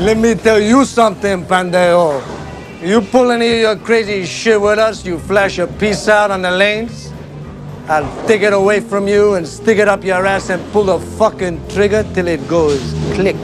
Let me tell you something, pendejo. You pull any of your crazy shit with us, you flash a piece out on the lanes, I'll take it away from you and stick it up your ass and pull the fucking trigger till it goes click.